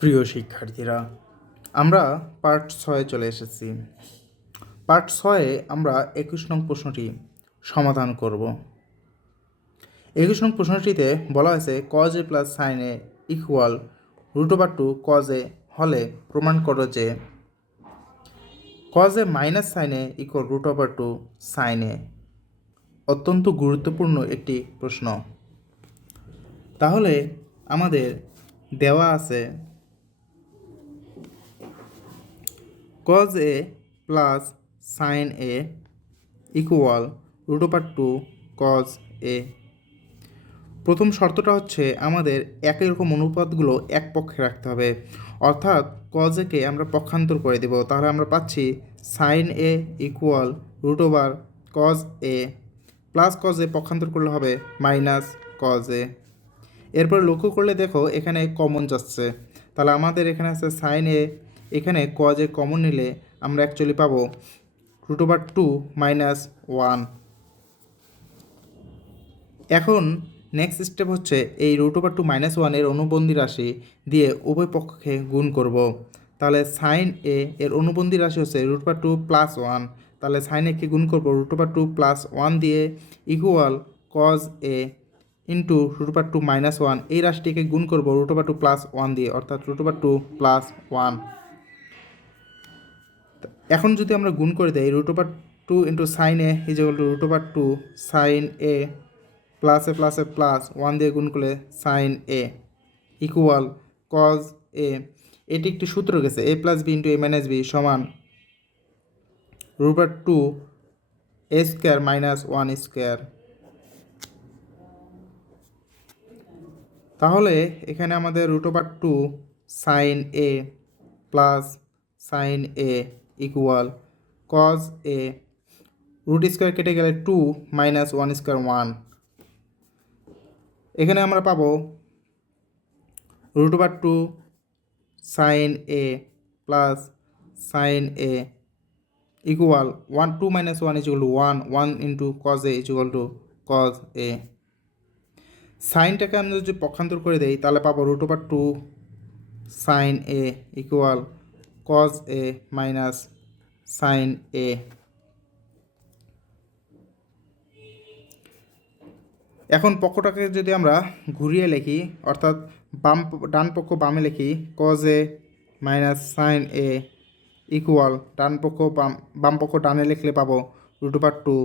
প্রিয় শিক্ষার্থীরা, আমরা পার্ট ছয়ে চলে এসেছি। পার্ট ছয়ে আমরা একুশ নং প্রশ্নটি সমাধান করব। একুশ নং প্রশ্নটিতে বলা হয়েছে cos A plus sine A equal root over two cos A হলে প্রমাণ করো যে cos A minus sine A equal root over two sine A অত্যন্ত গুরুত্বপূর্ণ একটি প্রশ্ন। তাহলে আমাদের দেওয়া আছে cos a plus sine A equal root over two cos A প্রথম শর্তটা হচ্ছে আমাদের একই রকম অনুপাতগুলো এক পক্ষে রাখতে হবে। অর্থাৎ কজ একে আমরা পক্ষান্তর করে দেব। তাহলে আমরা পাচ্ছি sine A equal root over cos A plus cos A পক্ষান্তর করলে হবে মাইনাস কজ এ এরপর লক্ষ্য করলে দেখো এখানে কমন যাচ্ছে। তাহলে আমাদের এখানে আছে সাইন এ এখানে কজ কমন নিলে আমরা অ্যাকচুয়ালি পাবো root over two minus one এখন নেক্সট স্টেপ হচ্ছে এই রুট ওভার টু মাইনাস ওয়ানের অনুবন্ধী রাশি দিয়ে উভয় পক্ষকে গুণ করব। তাহলে সাইন এ এর অনুবন্ধী রাশি হচ্ছে root over two plus one তাহলে সাইন একে গুণ করব root over two plus one দিয়ে equal cos A into root over two minus one এই রাশিটিকে গুণ করব root over two plus one দিয়ে, অর্থাৎ root over two plus one এখন যদি আমরা গুণ করে দেই root over two into sine A is two root over two sine A plus A plus A plus one দিয়ে গুণ করলে sine A equal cos A এটি একটি সূত্র গেছে A plus B into A minus B সমান root two A square minus one square তাহলে এখানে আমাদের root over two sine A plus sine A equal cos A root square কেটে গেলে two minus one square one এখানে আমরা পাবো root over two sine A plus sine A equal one two minus one is two one one into cos A is two cos A সাইনটাকে আমরা যদি পক্ষান্তর করে দেই, তাহলে পাবো root over two sine A equal cos A minus sine A এখন পক্ষটাকে যদি আমরা ঘুরিয়ে লিখি, অর্থাৎ বাম ডান পক্ষ বামে লিখি cos A minus sine A equal ডান পক্ষ বাম বাম পক্ষ ডানে লিখলে পাবো root over two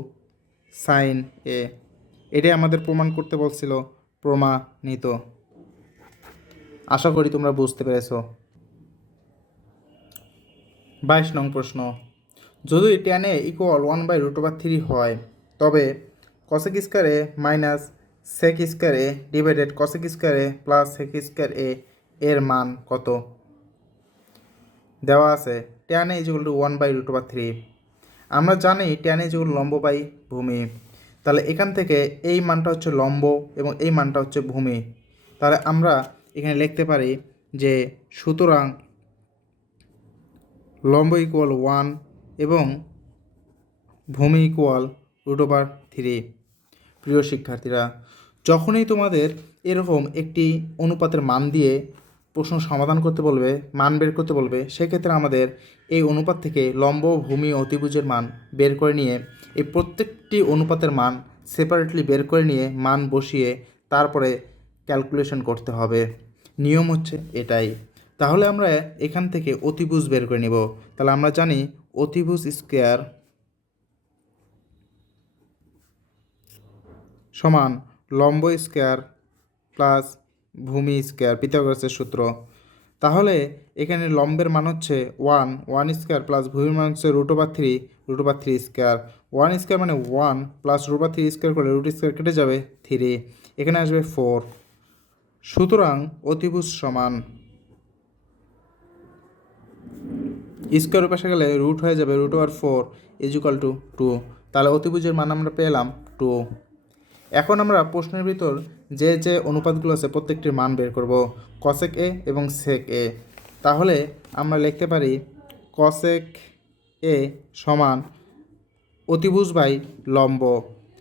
sine A এটাই আমাদের প্রমাণ করতে বলছিল প্রমাণিত। আশা করি তোমরা বুঝতে পেরেছ। বাইশ নং প্রশ্ন। যদি A equal one by root over three হয়, তবে cosec square A minus sec square A divided cosec square A plus sec square A এর মান কত? দেওয়া আছে tan A equal to one by root over three আমরা জানি tan A equal লম্ব বাই ভূমি। তাহলে এখান থেকে এই মানটা হচ্ছে লম্ব এবং এই মানটা হচ্ছে ভূমি। তাহলে আমরা এখানে লিখতে পারি যে সুতরাং লম্ব ইকুয়াল ওয়ান এবং ভূমি ইকুয়াল রুট ওভার থ্রি প্রিয় শিক্ষার্থীরা, যখনই তোমাদের এরকম একটি অনুপাতের মান দিয়ে প্রশ্ন সমাধান করতে বলবে, মান বের করতে বলবে, সেক্ষেত্রে আমাদের এই অনুপাত থেকে লম্ব, ভূমি অতিভুজের মান বের করে নিয়ে, এই প্রত্যেকটি অনুপাতের মান সেপারেটলি বের করে নিয়ে মান বসিয়ে তারপরে ক্যালকুলেশন করতে হবে। নিয়ম হচ্ছে এটাই। তাহলে আমরা এখান থেকে অতিভুজ বের করে নিব। তাহলে আমরা জানি অতিভুজ স্কোয়ার সমান লম্ব স্কোয়ার প্লাস ভূমি স্কোয়ার, পিথাগোরাসের সূত্র। তাহলে এখানে লম্বের মান হচ্ছে ওয়ান ওয়ান স্কোয়ার প্লাস ভূমির মান হচ্ছে root over three, root over three square. One square মানে one plus root over three square করলে রুট স্কোয়ার কেটে যাবে থ্রি। এখানে আসবে ফোর। সুতরাং অতিভুজ সমান স্কোয়ার পাশে গেলে রুট হয়ে যাবে root over four equal to two তাহলে অতিভুজের মান আমরা পেলাম টু এখন আমরা প্রশ্নের ভিতর যে যে অনুপাতগুলো আছে প্রত্যেকটির মান বের করব কসেক এ এবং সেক এ তাহলে আমরা লিখতে পারি কসেক এ সমান অতিভুজ বাই লম্ব।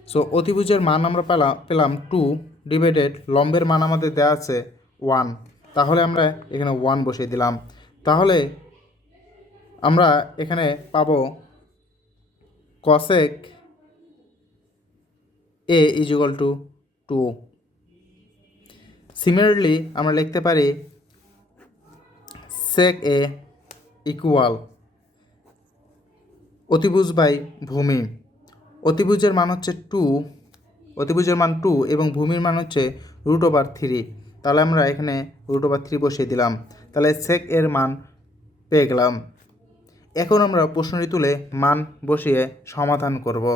সো অতিভুজের মান আমরা পেলাম পেলাম টু ডিভাইডেড লম্বের মান আমাদের দেওয়া আছে ওয়ান তাহলে আমরা এখানে ওয়ান বসিয়ে দিলাম। তাহলে আমরা এখানে পাব cosec A is equal to two similarly আমরা লিখতে পারি সেক এ ইকুয়াল অতিভুজ বাই ভূমি। অতিভুজের মান হচ্ছে টু অতিভুজের মান টু এবং ভূমির মান হচ্ছে রুট ওভার থ্রি তাহলে আমরা এখানে রুট ওভার থ্রি বসিয়ে দিলাম। তাহলে সেক এর মান পেয়ে গেলাম। এখন আমরা প্রশ্নটি তুলে মান বসিয়ে সমাধান করব।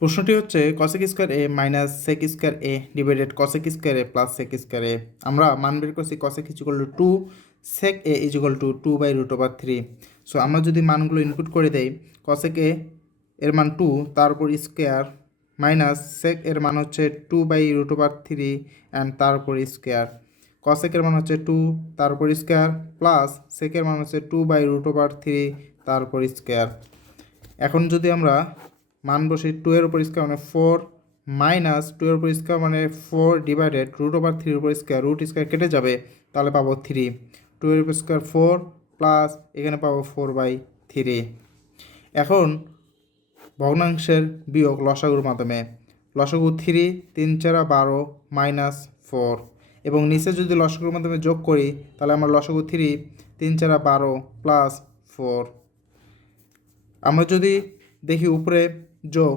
প্রশ্নটি হচ্ছে cosec square A minus sec square A divided cosec square A plus sec square A আমরা মান বের করছি cosec is equal to two sec A is equal to two by root over three so আমরা যদি মানগুলো input করে দেই cosec এ এর মান টু তারপর স্কোয়ার মাইনাস সেক এর মান হচ্ছে two by root over three and তারপর স্কোয়ার কসেকের মান হচ্ছে টু তার উপর স্কোয়ার প্লাস সেকের মান হচ্ছে two by root over three তার উপর স্কোয়ার এখন যদি আমরা মান বসি টু এর উপর স্কোয়ার মানে ফোর মাইনাস টু এর উপর স্কোয়ার মানে ফোর ডিভাইডেড রুট ওভার থ্রির উপর স্কোয়ার রুট স্কোয়ার কেটে যাবে, তাহলে পাবো থ্রি টু এর উপর স্কোয়ার ফোর প্লাস এখানে পাবো ফোর বাই থ্রি এখন ভগ্নাংশের বিয়োগ লসাগুর মাধ্যমে। লসাগু থ্রি তিন চারা বারো মাইনাস ফোর এবং নিচে যদি লসাগুর মাধ্যমে যোগ করি, তাহলে আমার লসাগু থ্রি তিন চারা বারো প্লাস ফোর আমরা যদি দেখি উপরে যোগ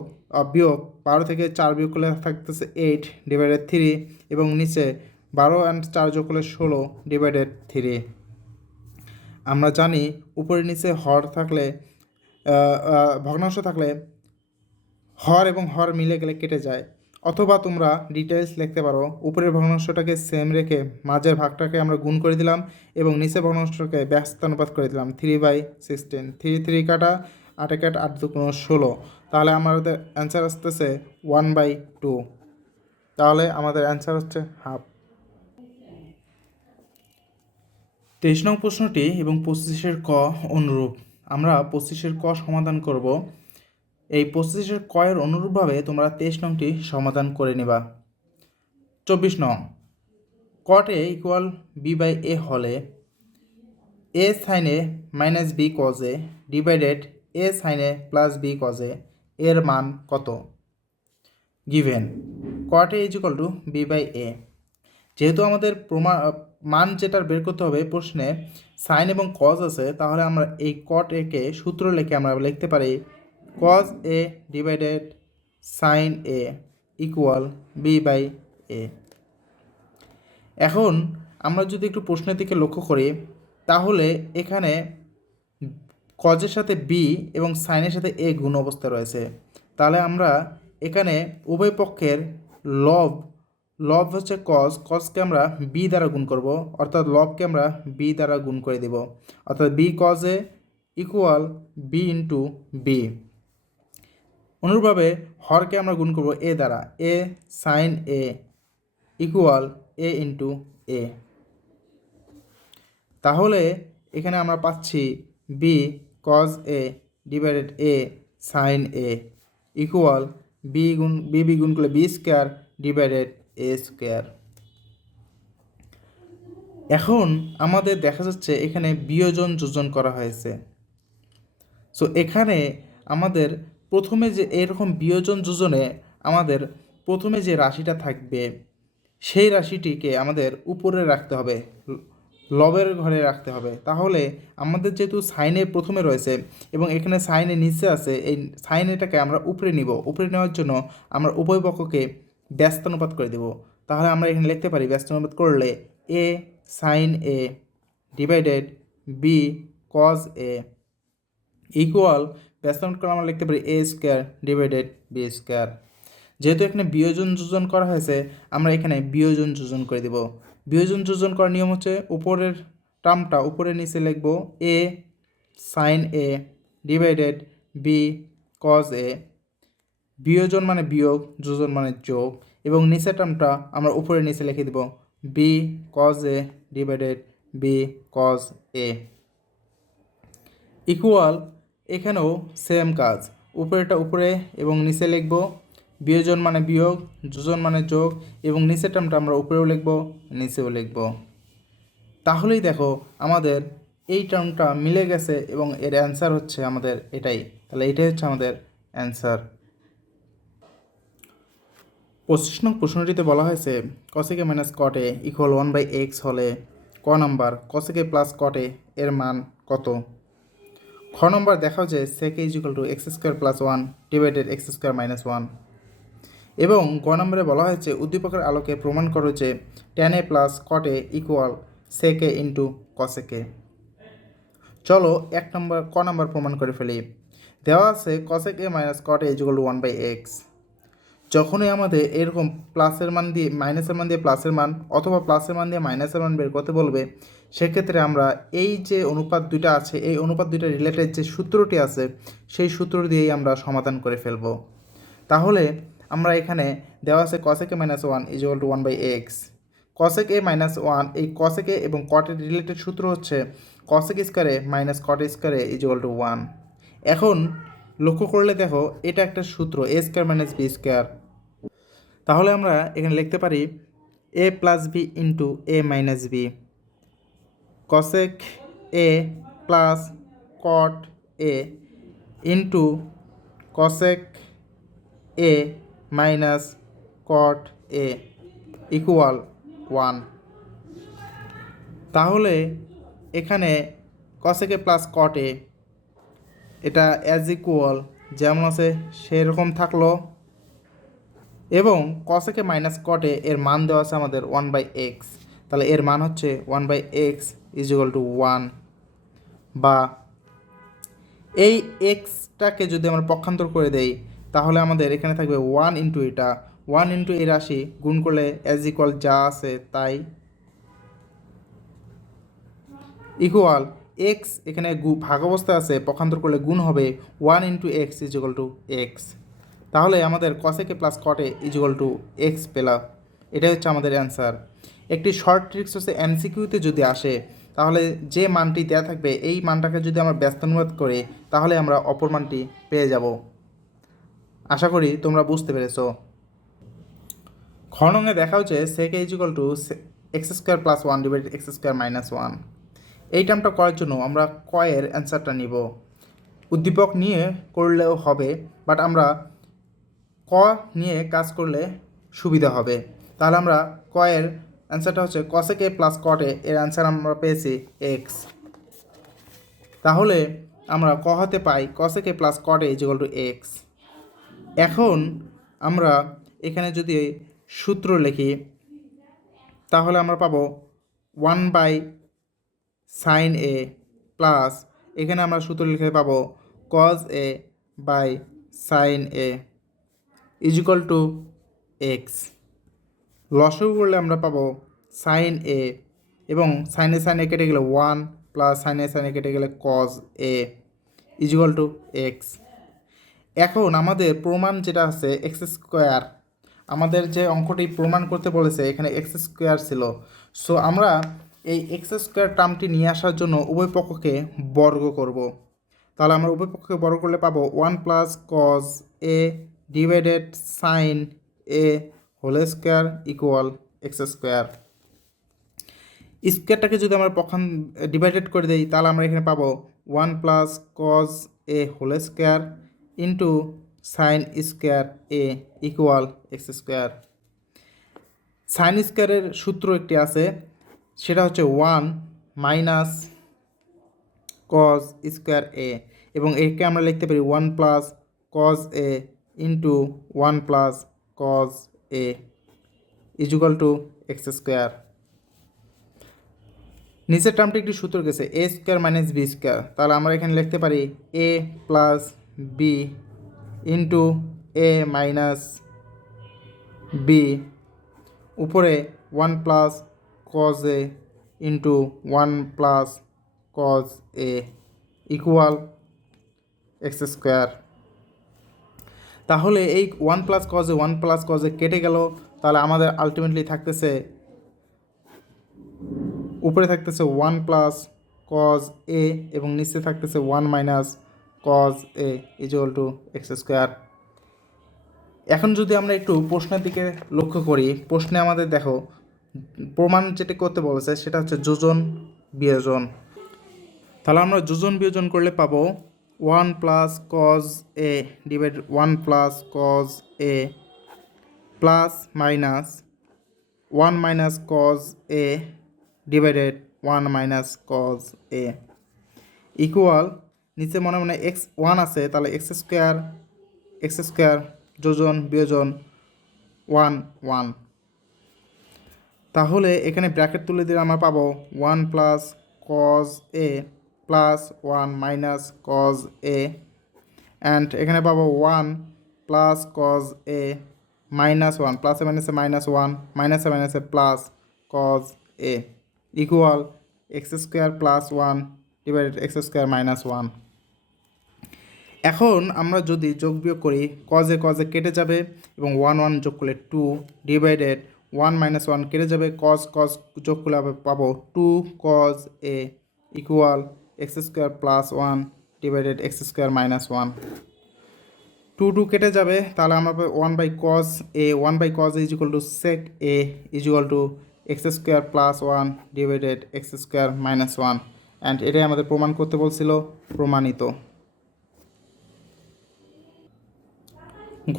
বিয়োগ, বারো থেকে চার বিয়োগ করলে থাকতেছে এইট ডিভাইডেড থ্রি এবং নিচে বারো অ্যান্ড চার যোগ করলে ষোলো ডিভাইডেড থ্রি আমরা জানি উপরে নিচে হর থাকলে ভগ্নাংশ থাকলে হর এবং হর মিলে গেলে কেটে যায়। অথবা তোমরা ডিটেলস লিখতে পারো। উপরের ভগ্নাংশটাকে সেম রেখে মাঝের ভাগটাকে আমরা গুণ করে দিলাম এবং নিচের ভগ্নাংশটাকে ব্যস্তানুপাত করে দিলাম। Three by sixteen three three কাটা, আট কাট আট কোনো ষোলো। তাহলে আমাদের অ্যান্সার আসতেছে ওয়ান বাই টু তাহলে আমাদের অ্যান্সার হচ্ছে হাফ তেইশ নং প্রশ্নটি এবং পঁচিশের ক অনুরূপ। আমরা পঁচিশের ক সমাধান করব। এই পঁচিশের কয়ের অনুরূপভাবে তোমরা তেইশ নংটি সমাধান করে নেবা। চব্বিশ নং cot A equal B by A হলে A sine A minus B cos A divided A sine A plus B cos A এর মান কত? Given cot A is equal to B by A যেহেতু আমাদের প্রমাণ মান যেটার বের করতে হবে প্রশ্নে সাইন এবং কজ আছে, তাহলে আমরা এই কট একে সূত্র লিখে আমরা লিখতে পারি cos A divided sine A equal B by A এখন আমরা যদি একটু প্রশ্নের দিকে লক্ষ্য করি, তাহলে এখানে কজের সাথে বি এবং সাইনের সাথে এ গুণ অবস্থা রয়েছে। তাহলে আমরা এখানে উভয় পক্ষের লব লব হচ্ছে কজ কজকে আমরা বি দ্বারা গুণ করব, অর্থাৎ লবকে আমরা বি দ্বারা গুণ করে দেব। অর্থাৎ B cos equal B into B অনুরূপভাবে হরকে আমরা গুণ করব এ দ্বারা, A sine A equal A into A. তাহলে এখানে আমরা পাচ্ছি B cos A divided A sine A equal B গুণ বি বি গুণ করলে B square divided A square এখন আমাদের দেখা যাচ্ছে এখানে বিয়োজন যোজন করা হয়েছে। সো এখানে আমাদের প্রথমে যে এরকম বিয়োজন যোজনে আমাদের প্রথমে যে রাশিটা থাকবে, সেই রাশিটিকে আমাদের উপরে রাখতে হবে, লবের ঘরে রাখতে হবে। তাহলে আমাদের যেহেতু সাইনে প্রথমে রয়েছে এবং এখানে সাইনে নিচে আছে, এই সাইন এটাকে আমরা উপরে নিব। উপরে নেওয়ার জন্য আমরা উভয় পক্ষকে ব্যস্তানুপাত করে দেব। তাহলে আমরা এখানে লিখতে পারি, ব্যস্তানুপাত করলে A sine A divided B cos A equal ব্যস্তানুপাত করে আমরা লিখতে পারি A square divided B square যেহেতু এখানে বিয়োজন যোজন করা হয়েছে, আমরা এখানে বিয়োজন যোজন করে দেব। বিয়োজন যোজন করার নিয়ম হচ্ছে উপরের টার্মটা উপরে নিচে লিখব A sine A divided B cos A বিয়োজন মানে বিয়োগ, যোজন মানে যোগ। এবং নিচের টার্মটা আমরা উপরে নিচে লিখে দেব B cos A divided B cos A equal এখানেও সেম কাজ। উপরেটা উপরে এবং নিচে লিখব বিয়োজন মানে বিয়োগ, যোজন মানে যোগ এবং নিচের টার্মটা আমরা উপরেও লিখব, নিচেও লিখব। তাহলেই দেখো আমাদের এই টার্মটা মিলে গেছে এবং এর অ্যান্সার হচ্ছে আমাদের এটাই। তাহলে এটাই হচ্ছে আমাদের অ্যান্সার পঁচিশ নং প্রশ্নটিতে বলা হয়েছে cosec A minus cot A equal one by X হলে ক নাম্বার কসেকে প্লাস কটে এর মান কত? খ নম্বর দেখাও যে sec A is equal to X square plus one divided X square minus one এবং গ নম্বরে বলা হয়েছে, উদ্দীপকের আলোকে প্রমাণ করো যে tan A plus cot A equal sec A into cosec A চলো এক নম্বর, ক নম্বর প্রমাণ করে ফেলি। দেওয়া আছে cosec A minus cot A equal to one by X যখনই আমাদের এরকম প্লাসের মান দিয়ে মাইনাসের মান দিয়ে প্লাসের মান, অথবা প্লাসের মান দিয়ে মাইনাসের মান বের করতে বলবে সেক্ষেত্রে আমরা এই যে অনুপাত দুইটা আছে, এই অনুপাত দুইটা রিলেটেড যে সূত্রটি আছে, সেই সূত্র দিয়েই আমরা সমাধান করে ফেলব। তাহলে আমরা এখানে দেওয়া আছে cosec A minus one is to one by X cosec A minus one এই কসেক এ এবং কটের রিলেটেড সূত্র হচ্ছে কসেক স্কোয়ারে মাইনাস কট স্কোয়ারে ইজ ওয়াল টু ওয়ান এখন লক্ষ্য করলে দেখো, এটা একটা সূত্র A square minus B square তাহলে আমরা এখানে লিখতে পারি A plus B into A minus B cosec A plus cot A into cosec A minus cot A equal one তাহলে এখানে কসেকে প্লাস কট এ এটা অ্যাজ ইকুয়াল যেমন আছে সেরকম থাকল। এবং কসেকে মাইনাস কটে এর মান দেওয়া আছে আমাদের ওয়ান বাই এক্স তাহলে এর মান হচ্ছে one by X is equal to one বা এই এক্সটাকে যদি আমরা পক্ষান্তর করে দেই, তাহলে আমাদের এখানে থাকবে ওয়ান ইন্টু এটা। ওয়ান ইন্টু এই রাশি গুণ করলে অ্যাজ ইকুয়াল যা আছে তাই ইকুয়াল এক্স এখানে ভাগ অবস্থায় আছে, পক্ষান্তর করলে গুণ হবে one into X is equal to X তাহলে আমাদের cosec A plus cot A is equal to X পেলাম। এটাই হচ্ছে আমাদের অ্যান্সার একটি শর্ট ট্রিক্স হচ্ছে এমসিকিউতে যদি আসে, তাহলে যে মানটি দেওয়া থাকবে, এই মানটাকে যদি আমরা ব্যস্তানুবাদ করি, তাহলে আমরা অপর মানটি পেয়ে যাব। আশা করি তোমরা বুঝতে পেরেছ। খনঙে দেখা হচ্ছে sec A is equal to X square plus one divide X square minus one এই টার্মটা করার জন্য আমরা কয়ের অ্যান্সারটা নিব। উদ্দীপক নিয়ে করলেও হবে বাট আমরা ক নিয়ে কাজ করলে সুবিধা হবে। তাহলে আমরা কয়ের অ্যান্সারটা হচ্ছে কসেকে প্লাস কটে এর অ্যান্সার আমরা পেয়েছি এক্স তাহলে আমরা ক হতে পাই cosec A plus cot A is to X এখন আমরা এখানে যদি সূত্র লিখি, তাহলে আমরা পাবো one by sine A plus এখানে আমরা সূত্র লিখে পাবো cos A by sine A is to X লসও করলে আমরা পাবো সাইন এ এবং সাইনে সাইনে কেটে গেলে ওয়ান প্লাস সাইনে সাইনে কেটে গেলে cos A is equal to X এখন আমাদের প্রমাণ যেটা আছে এক্স স্কোয়ার আমাদের যে অঙ্কটি প্রমাণ করতে বলেছে, এখানে এক্স স্কোয়ার ছিল। সো আমরা এই এক্স স্কোয়ার টার্মটি নিয়ে আসার জন্য উভয় পক্ষকে বর্গ করব। তাহলে আমরা উভয় পক্ষকে বর্গ করলে পাবো one plus cos A divided sine A whole square equal X square. স্কোয়ারটাকে যদি আমরা পক্ষান ডিভাইডেড করে দিই, তাহলে আমরা এখানে পাবো one plus cos A whole square into sine square A equal X square. Sine স্কোয়ারের সূত্র একটি আছে, সেটা হচ্ছে one minus cos square A, এবং একে আমরা লিখতে পারি one plus cos A into one plus cos A equal to X square নিচের টার্মটি একটি সূত্র গেছে A square minus B square তাহলে আমরা এখানে লিখতে পারি A plus B into A minus B উপরে one plus cos A into one plus cos A equal X square তাহলে এই one plus cos A one plus cos A কেটে গেল, তাহলে আমাদের আলটিমেটলি থাকতেছে, উপরে থাকতেছে ওয়ান প্লাস কজ এ এবং নিচে থাকতেছে one minus cos A equal to X square এখন যদি আমরা একটু প্রশ্নের দিকে লক্ষ্য করি, প্রশ্নে আমাদের দেখো, প্রমাণ যেটা করতে বলেছে সেটা হচ্ছে যোজন বিয়োজন। তাহলে আমরা যোজন বিয়োজন করলে পাবো one plus cos A divide one plus cos A plus minus one minus cos A divided one minus cos A equal নিচে মনে মনে এক্স ওয়ান আছে, তাহলে এক্স স্কোয়ার এক্স স্কোয়ার যোজন, বিয়োজন ওয়ান ওয়ান তাহলে এখানে ব্র্যাকেট তুলে দিলে আমরা পাবো one plus cos A plus one minus cos A and এখানে পাবো one plus cos A minus one প্লাসে মাইনাসে মাইনাস ওয়ান মাইনাসে মাইনাসে plus cos A equal X square plus one divided X square minus one এখন আমরা যদি যোগ বিয়োগ করি কজে কজে কেটে যাবে এবং ওয়ান ওয়ান যোগ করলে two divided one minus one কেটে যাবে কজ কজ যোগ করলে পাবো two cos A equal x square plus one divided x square minus one. Two two কেটে যাবে, তাহলে আমরা one by cos A one by cos is equal to sec A is equal to x square plus one divided x square minus one. And এটাই আমাদের প্রমাণ করতে বলছিল, প্রমাণিত।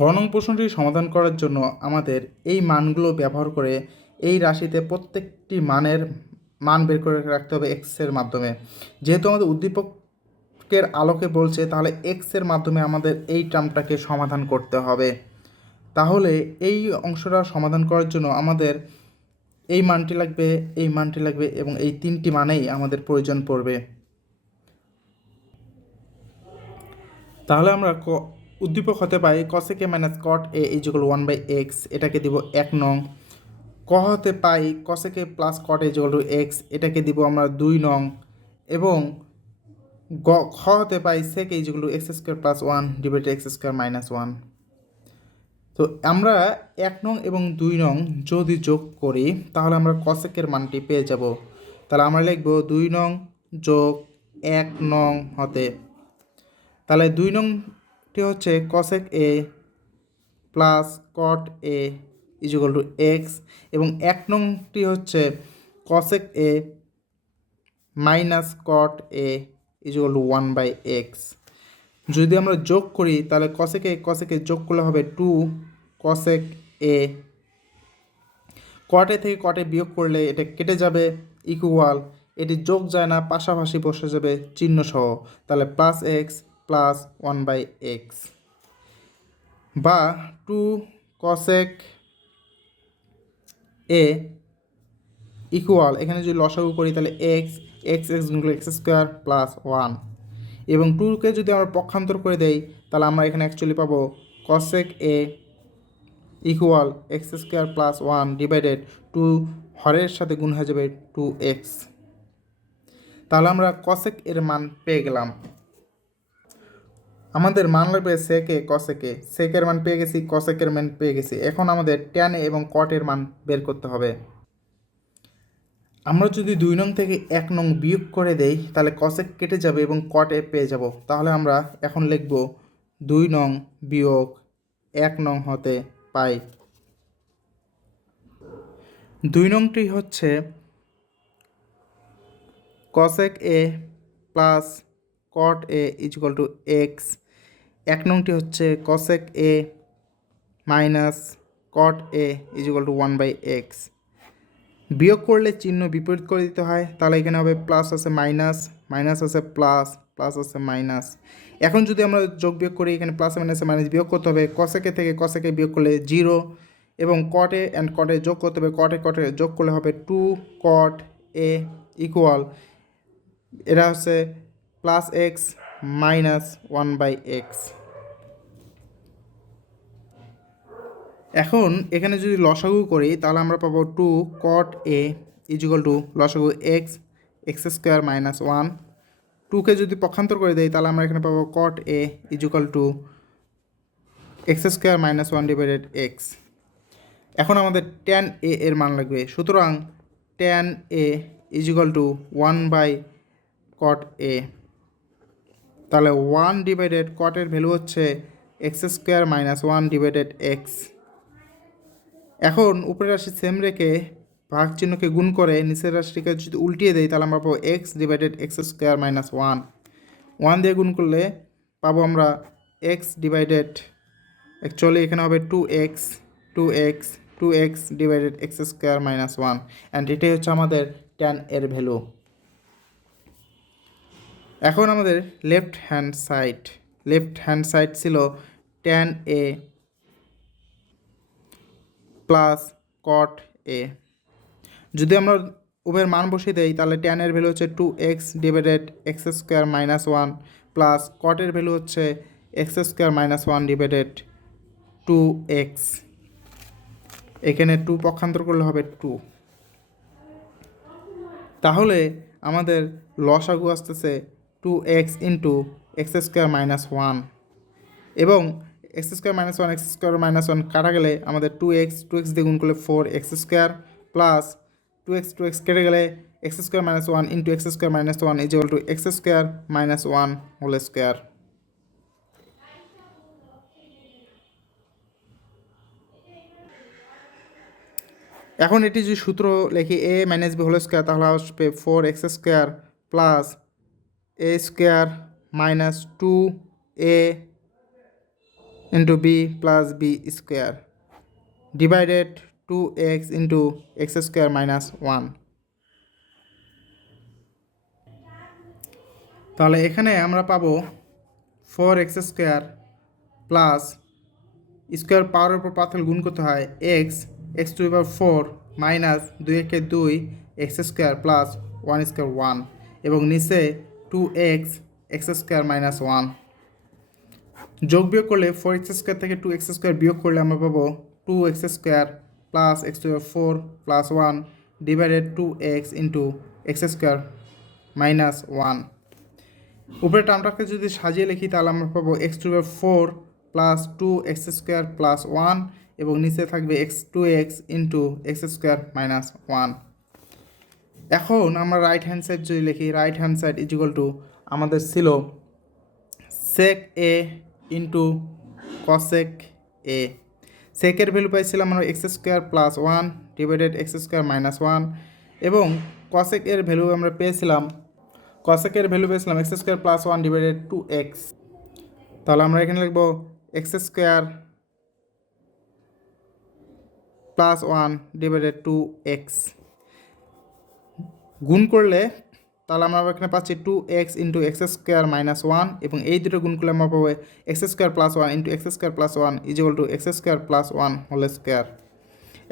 ঘনং প্রশ্নটি সমাধান করার জন্য আমাদের এই মানগুলো ব্যবহার করে এই রাশিতে প্রত্যেকটি মানের মান বের করে রাখতে হবে এক্সের মাধ্যমে। যেহেতু আমাদের উদ্দীপকের আলোকে বলছে, তাহলে এক্সের মাধ্যমে আমাদের এই টার্মটাকে সমাধান করতে হবে। তাহলে এই অংশটা সমাধান করার জন্য আমাদের এই মানটি লাগবে, এই মানটি লাগবে এবং এই তিনটি মানেই আমাদের প্রয়োজন পড়বে। তাহলে আমরা ক- উদ্দীপক হতে পাই cosec A minus cot A is equal one by x এটাকে দিব এক নং। ক হতে পাই cosec A plus cot is equal to x এটাকে দিব আমরা দুই নং। এবং গ খ হতে পাই sec is equal to x square plus one divide x square minus one তো আমরা এক নং এবং দুই নং যদি যোগ করি, তাহলে আমরা কসেকের মানটি পেয়ে যাব। তাহলে আমরা লিখব দুই নং যোগ এক নং হতে। তাহলে দুই নংটি হচ্ছে cosec A plus cot A is equal to x এবং এক নংটি হচ্ছে cosec A minus cot A is equal to one by x যদি আমরা যোগ করি, তাহলে কসেকে কসেকে যোগ করলে হবে টু কসেক এ কটে থেকে কটে বিয়োগ করলে এটা কেটে যাবে ইকুয়াল এটি যোগ যায় না, পাশাপাশি বসে যাবে চিহ্ন সহ। তাহলে plus x plus one by x বা টু কসেক এ ইকুয়াল এখানে যদি লসাগু করি, তাহলে এক্স এক্স এক্স গুণ এক্স স্কোয়ার প্লাস ওয়ান এবং টুকে যদি আমরা পক্ষান্তর করে দেই, তাহলে আমরা এখানে অ্যাকচুয়ালি পাবো cosec A equal x square plus one divided two হরের সাথে গুণ হয়ে যাবে টু এক্স তাহলে আমরা কসেক এর মান পেয়ে গেলাম। আমাদের মান লাগবে সেকে কসেকে সেকের মান পেয়ে গেছি কসেকের মান পেয়ে গেছি। এখন আমাদের ট্যান এবং কটের মান বের করতে হবে। আমরা যদি দুই নং থেকে এক নং বিয়োগ করে দেই, তাহলে কসেক কেটে যাবে এবং কটে পেয়ে যাব। তাহলে আমরা এখন লিখব দুই নং বিয়োগ এক নং হতে পাই। দুই নংটি হচ্ছে cosec A plus cot A is equal to x এক নংটি হচ্ছে cosec A minus cot A is equal to one by x বিয়োগ করলে চিহ্ন বিপরীত করে দিতে হয়, তাহলে এখানে হবে প্লাস আছে মাইনাস মাইনাস আছে প্লাস প্লাস আছে মাইনাস এখন যদি আমরা যোগ বিয়োগ করি, এখানে প্লাস মাইনাসে মাইনাস বিয়োগ করতে হবে কসেকে থেকে কসেকে বিয়োগ করলে জিরো এবং কটে অ্যান্ড কটে যোগ করতে হবে কটে কটে যোগ করলে হবে টু কট এ ইকুয়াল এটা হচ্ছে plus x minus one by x এখন এখানে যদি লসাগু করি, তাহলে আমরা পাবো two cot A is equal to লসাগু x x square minus one টুকে যদি পক্ষান্তর করে দেই, তাহলে আমরা এখানে পাবো cot A is equal to x square minus one divided x এখন আমাদের ট্যান এ এর মান লাগবে। সুতরাং tan A is equal to one by cot A তাহলে ওয়ান ডিভাইডেড কটের ভ্যালু হচ্ছে x square minus one divided x এখন উপরের রাশি সেম রেখে ভাগ চিহ্নকে গুণ করে নিচের রাশিটিকে যদি উল্টিয়ে দেই, তাহলে আমরা পাবো x divided x square minus one one দিয়ে গুণ করলে পাবো আমরা এক্স ডিভাইডেড অ্যাকচুয়ালি এখানে হবে two x two x two x divided x square minus one and এটাই হচ্ছে আমাদের ট্যান এর ভ্যালু এখন আমাদের left hand side left hand side ছিল tan A plus cot A যদি আমরা উভয়ের মান বসিয়ে দেই, তাহলে ট্যানের ভ্যালু হচ্ছে two x divided x square minus one plus কটের value হচ্ছে x square minus one divided two x এখানে টু পক্ষান্তর করলে হবে টু তাহলে আমাদের লসাগু আসতেছে two x into x square minus one এবং x square minus one, x square minus one কাটা গেলে আমাদের টু এক্স টু এক্স দিয়ে গুণ করলে four x square plus two x two x কেটে গেলে x square minus one into x square minus one is two x square minus one whole square এখন এটি যদি সূত্র লিখি A minus B whole square তাহলে আসবে four x square plus A square minus two A into B plus B square divided two x into x square minus one তাহলে এখানে আমরা পাবো four x square plus square পাওয়ারের উপর পাথর গুণ করতে হয় x x two power four minus দুই একে দুই x square plus one square one এবং নিচে two x x square minus one যোগ বিয়োগ করলে ফোর এক্স স্কোয়ার থেকে টু এক্স স্কোয়ার বিয়োগ করলে আমরা পাবো two x square plus x two four plus one divided two x into x square minus one উপরে টার্মটাকে যদি সাজিয়ে লিখি, তাহলে আমরা পাবো x two four plus two x square plus one এবং নিচে থাকবে x two x into x square minus one এখন আমরা রাইট হ্যান্ড সাইড যদি লিখি right hand side is equal to আমাদের ছিল sec A into cosec A সেকের value পাইছিলাম আমরা x square plus one divided x square minus one এবং cosec এর ভ্যালু আমরা পেয়েছিলাম কসেকের ভ্যালু পেয়েছিলাম x square plus one divided two x তাহলে আমরা এখানে লিখব x square plus one divided two x গুণ করলে তাহলে আমরা এখানে পাচ্ছি two x into x square minus one এবং এই দুটো গুণ করলে আমরা পাবো x square plus one into x square plus one is equal to x square plus one whole square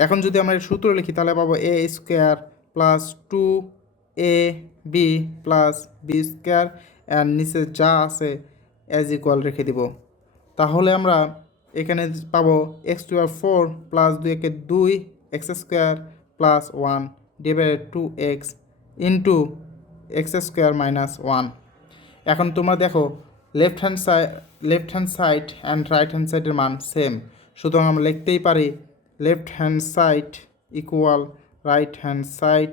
এখন যদি আমরা সূত্র লিখি, তাহলে পাবো A square plus two A B plus B square and নিচে যা আছে অ্যাজ ইকুয়াল রেখে দিব। তাহলে আমরা এখানে পাবো এক্স টু আর ফোর প্লাস দুই একে দুই x square plus one divided two x into x square minus one. এখন তোমরা দেখো left hand side left hand side and right hand সাইডের মান সেম সুতরাং আমরা লিখতেই পারি left hand side equal right hand side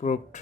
proved